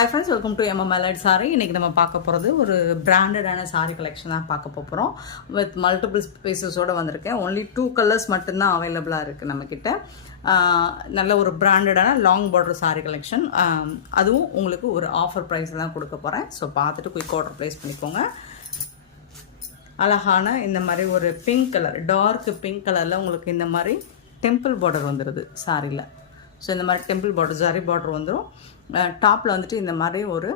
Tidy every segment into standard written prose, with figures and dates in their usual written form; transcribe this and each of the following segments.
Hi friends, welcome to MMLID Saree. இன்னைக்கு நம்ம பார்க்க போகிறது ஒரு பிராண்டடான சாரீ கலெக்ஷன் தான் பார்க்க போகிறோம். வித் மல்டிபிள் பீசஸோடு வந்திருக்கேன். ஒன்லி 2 கலர்ஸ் மட்டும்தான் அவைலபிளாக இருக்குது நம்மக்கிட்ட. நல்ல ஒரு பிராண்டடான லாங் பார்டர் சாரீ கலெக்ஷன். அதுவும் உங்களுக்கு ஒரு ஆஃபர் ப்ரைஸில் தான் கொடுக்க போகிறேன். ஸோ பார்த்துட்டு குயிக் ஆர்டர் ப்ளேஸ் பண்ணிக்கோங்க. அழகான இந்த மாதிரி ஒரு பிங்க் கலர், டார்க் பிங்க் கலரில் உங்களுக்கு இந்த மாதிரி டெம்பிள் பார்டர் வந்துடுது சாரியில். ஸோ இந்த மாதிரி டெம்பிள் பார்டர், ஜரி பார்டர் வந்துடும். டாப்பில் வந்துட்டு இந்த மாதிரி ஒரு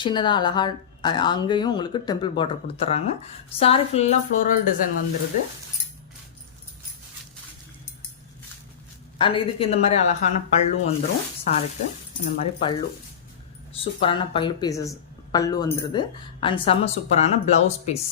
சின்னதாக அழகாக அங்கேயும் உங்களுக்கு டெம்பிள் பார்டர் கொடுத்துட்றாங்க. சாரி ஃபுல்லாக ஃப்ளோரல் டிசைன் வந்துடுது. அண்ட் இதுக்கு இந்த மாதிரி அழகான பல்லு வந்துடும். சாரிக்கு இந்த மாதிரி பல்லு, சூப்பரான பல்லு பீசஸ் பல்லு வந்துடுது. அண்ட் செம்ம சூப்பரான ப்ளவுஸ் பீஸ்.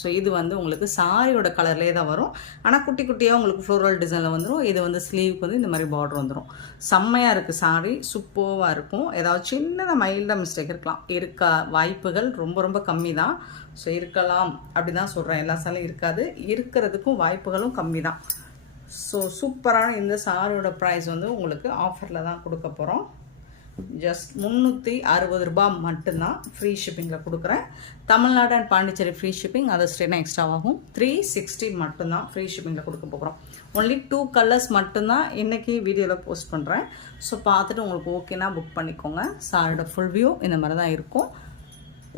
ஸோ இது வந்து உங்களுக்கு சாரியோட கலர்லேயே தான் வரும். ஆனால் குட்டி குட்டியாக உங்களுக்கு ஃப்ளோரல் டிசைனில் வந்துடும். இது வந்து ஸ்லீவுக்கு வந்து இந்த மாதிரி பார்டர் வந்துடும். செம்மையாக இருக்குது சாரி, சூப்பராக இருக்கும். ஏதாவது சின்னதாக மைல்டாக மிஸ்டேக் இருக்க வாய்ப்புகள் ரொம்ப ரொம்ப கம்மி தான். ஸோ இருக்கலாம் அப்படி தான் சொல்கிறேன். எல்லா சாரியும் இருக்காது, இருக்கிறதுக்கும் வாய்ப்புகளும் கம்மி தான். ஸோ சூப்பரான இந்த சாரியோட ப்ரைஸ் வந்து உங்களுக்கு ஆஃபரில் தான் கொடுக்க போகிறோம். ஜஸ்ட் 360 ரூபாய் மட்டும்தான் ஃப்ரீ ஷிப்பிங்கில் கொடுக்குறேன். Tamil Nadu and Pondicherry free shipping, அதை ஸ்டேனா எக்ஸ்ட்ராவாகும். 360 மட்டும்தான் ஃப்ரீ ஷிப்பிங்கில் கொடுக்க போகிறோம். ஒன்லி 2 கலர்ஸ் மட்டும்தான் இன்றைக்கி வீடியோவில் போஸ்ட் பண்ணுறேன். ஸோ பார்த்துட்டு உங்களுக்கு ஓகேனா புக் பண்ணிக்கோங்க. சாரியோட ஃபுல் வியூ இந்த மாதிரி தான் இருக்கும்.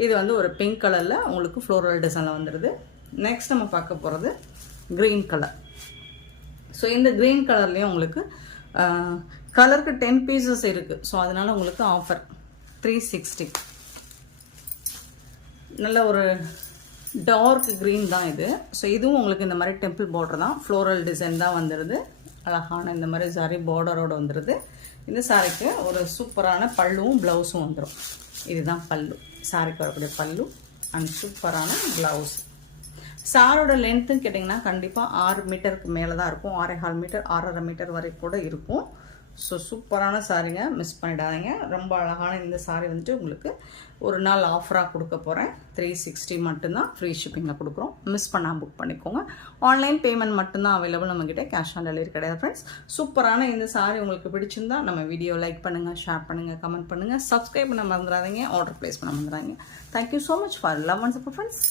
இது வந்து ஒரு பிங்க் கலரில் உங்களுக்கு ஃப்ளோரல் டிசைனில் வந்துடுது. நெக்ஸ்ட் நம்ம பார்க்க போகிறது க்ரீன் கலர். ஸோ இந்த க்ரீன் கலர்லேயும் உங்களுக்கு கலருக்கு 10 பீசஸ் இருக்குது. ஸோ அதனால் உங்களுக்கு ஆஃபர் 360. நல்ல ஒரு டார்க் க்ரீன் தான் இது. ஸோ இதுவும் உங்களுக்கு இந்த மாதிரி டெம்பிள் பார்டர் தான், ஃப்ளோரல் டிசைன் தான் வந்துடுது. அழகான இந்த மாதிரி சாரி பார்டரோடு வந்துடுது. இந்த சாரிக்கு ஒரு சூப்பரான பல்லுவும் ப்ளவுஸும் வந்துடும். இதுதான் பல்லு, சாரிக்கு வரக்கூடிய பல்லு அண்ட் சூப்பரான ப்ளவுஸ். சாரோட லென்த்துன்னு கேட்டிங்கன்னா கண்டிப்பாக 6 மீட்டருக்கு மேலே தான் இருக்கும். 6.25 மீட்டர் 6.5 மீட்டர் வரை கூட இருக்கும். ஸோ சூப்பரான சாரீங்க, மிஸ் பண்ணிடாதீங்க. ரொம்ப அழகான இந்த சாரீ வந்துட்டு உங்களுக்கு ஒரு நாள் ஆஃபராக கொடுக்க போகிறேன். 360 மட்டும்தான் ஃப்ரீ ஷிப்பிங்கில் கொடுக்குறோம். மிஸ் பண்ணால் புக் பண்ணிக்கோங்க. ஆன்லைன் பேமெண்ட் மட்டும்தான் அவைலபிள் நம்மக்கிட்ட, கேஷ் ஆன் டெலிவரி கிடையாது ஃப்ரெண்ட்ஸ். சூப்பரான இந்த சாரீ உங்களுக்கு பிடிச்சிருந்தா நம்ம வீடியோ லைக் பண்ணுங்கள், ஷேர் பண்ணுங்கள், கமெண்ட் பண்ணுங்கள், சப்ஸ்கிரைப் பண்ண மறந்துடாதீங்க, ஆர்டர் ப்ளேஸ் பண்ண மறந்துடாதீங்க. Thank you so much for love and support friends.